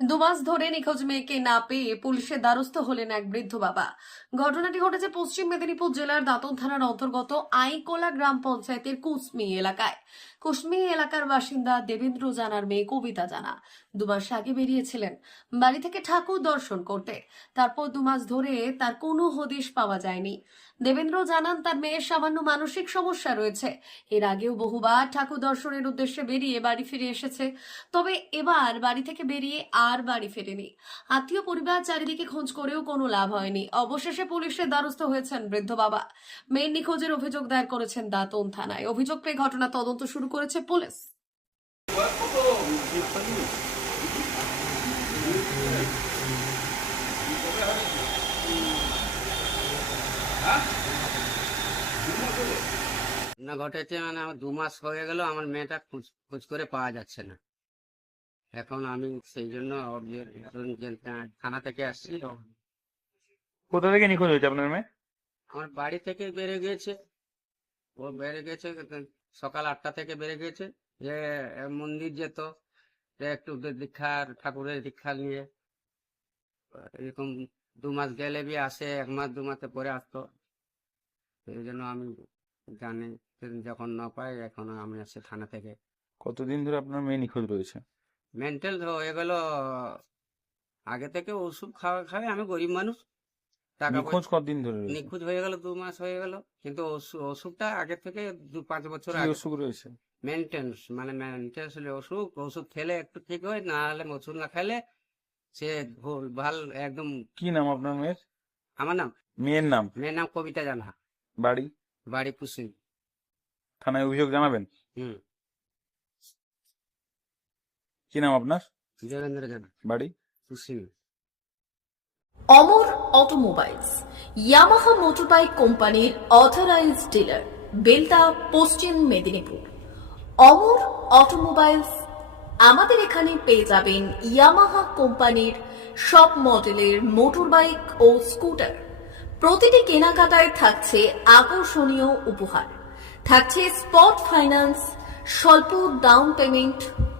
দুমাস ধরে নিখোঁজ মেয়েকে না পেয়ে পুলিশের দ্বারস্থ হলেন এক বৃদ্ধ বাবা। ঘটনাটি ঘটেছে পশ্চিম মেদিনীপুর জেলার দাঁতন থানার অন্তর্গত আইকোলা গ্রাম পঞ্চায়েতের কুসমি এলাকায়। কুসমি এলাকার বাসিন্দা দেবেন্দ্র জানার মেয়ে কবিতা জানা। দুমাস আগে বেরিয়েছিলেন বাড়ি থেকে ঠাকুর দর্শন করতে। তারপর দুমাস ধরে তার কোনো হদিশ পাওয়া যায়নি। দেবেন্দ্র জানান, তার মেয়ের সামান্য মানসিক সমস্যা রয়েছে। এর আগেও বহুবার ঠাকুর দর্শনের উদ্দেশ্যে বেরিয়ে বাড়ি ফিরে এসেছে। তবে এবার বাড়ি থেকে বেরিয়ে আর বাড়ি ফেরেনি। আত্মীয় পরিবার চারিদিকে খোঁজ করেও কোনো লাভ হয়নি। অবশেষে পুলিশের দ্বারস্থ হয়েছেন বৃদ্ধ বাবা। মেয়ের নিখোঁজের অভিযোগ দায়ের করেছেন দাঁতন থানায়। অভিযোগ পেয়ে ঘটনা তদন্ত শুরু করেছে পুলিশ। ঘটেছে মানে আমার দু মাস হয়ে গেল, আমার মেয়েটা খোঁজ খোঁজ করে পাওয়া যাচ্ছে না। এখন আমি সেই জন্য থানা থেকে আসছি। কোথা থেকে নিখোঁজ হয়েছে আপনার মেয়ে? আমার বাড়ি থেকে বেড়ে গিয়েছে ও বেড়ে গেছে সকাল আটটা থেকে বেড়ে গেছে। যে মন্দির যেত একটু দীক্ষার ঠাকুরের দীক্ষা নিয়ে। এরকম দু মাস গেলে বি আসে এক মাস দু মাসে পরে আসতো। সেই জন্য আমি জানি যখন না পাই এখন আমি আসছি থানা থেকে। কতদিন ধরে আপনার মেয়ে নিখোঁজ রয়েছে? মেন্টাল হয়ে গেল আগে থেকে ওষুধ খাওয়া খাবে আমি গরিব মানুষ। টাকা নিখোঁজ কতদিন ধরে নিখোঁজ হয়ে গেল দু মাস হয়ে গেল। কিন্তু ওষুধটা আগে থেকে দু পাঁচ বছর আগে। অসুখ রয়েছে? মেনটেন্স মানে মেনটেন্স হলে ওষুধ ওষুধ খেলে একটু ঠিক হয় না হলে ওষুধ না খেলে সে ভুল ভালো একদম কি নাম আপনার মেয়ের? আমার নাম মেয়ের নাম? মেয়ের নাম কবিতা জানা বাড়ি? বাড়ি কুসুম থানায় অভিযোগ জানাবেন? হুম। কি নাম আপনার? জানা। বাড়ি? Kusum Amar automobiles Yamaha motorbike কোম্পানির অথরাইজড ডিলার বেলদা পশ্চিম মেদিনীপুর। অমর অটোমোবাইলস আমাদের এখানে পেয়ে যাবেন ইয়ামাহা কোম্পানির সব মডেলের মোটরবাইক ও স্কুটার। প্রতিটি কেনাকাটায় থাকছে আকর্ষণীয় উপহার। থাকছে স্পট ফাইন্যান্স স্বল্প down payment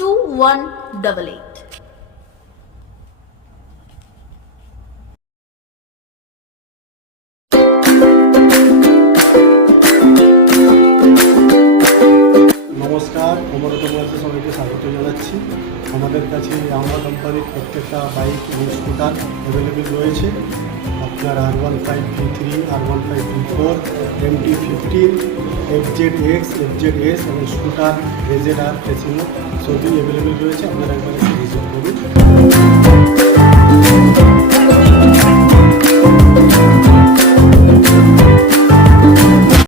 two one double eight নমস্কার অমর অটোমোবাইলসে সবাইকে স্বাগত জানাচ্ছি। আমাদের কাছে আমরা কোম্পানির প্রত্যেকটা বাইক এবং স্কুটার অ্যাভেলেবেল রয়েছে। আপনার R one five three three R one five three four M T fifteen F Z X F Z S এবং scooter ray Z R Fascino সবই অ্যাভেলেবেল রয়েছে। আপনারা একবার করুন।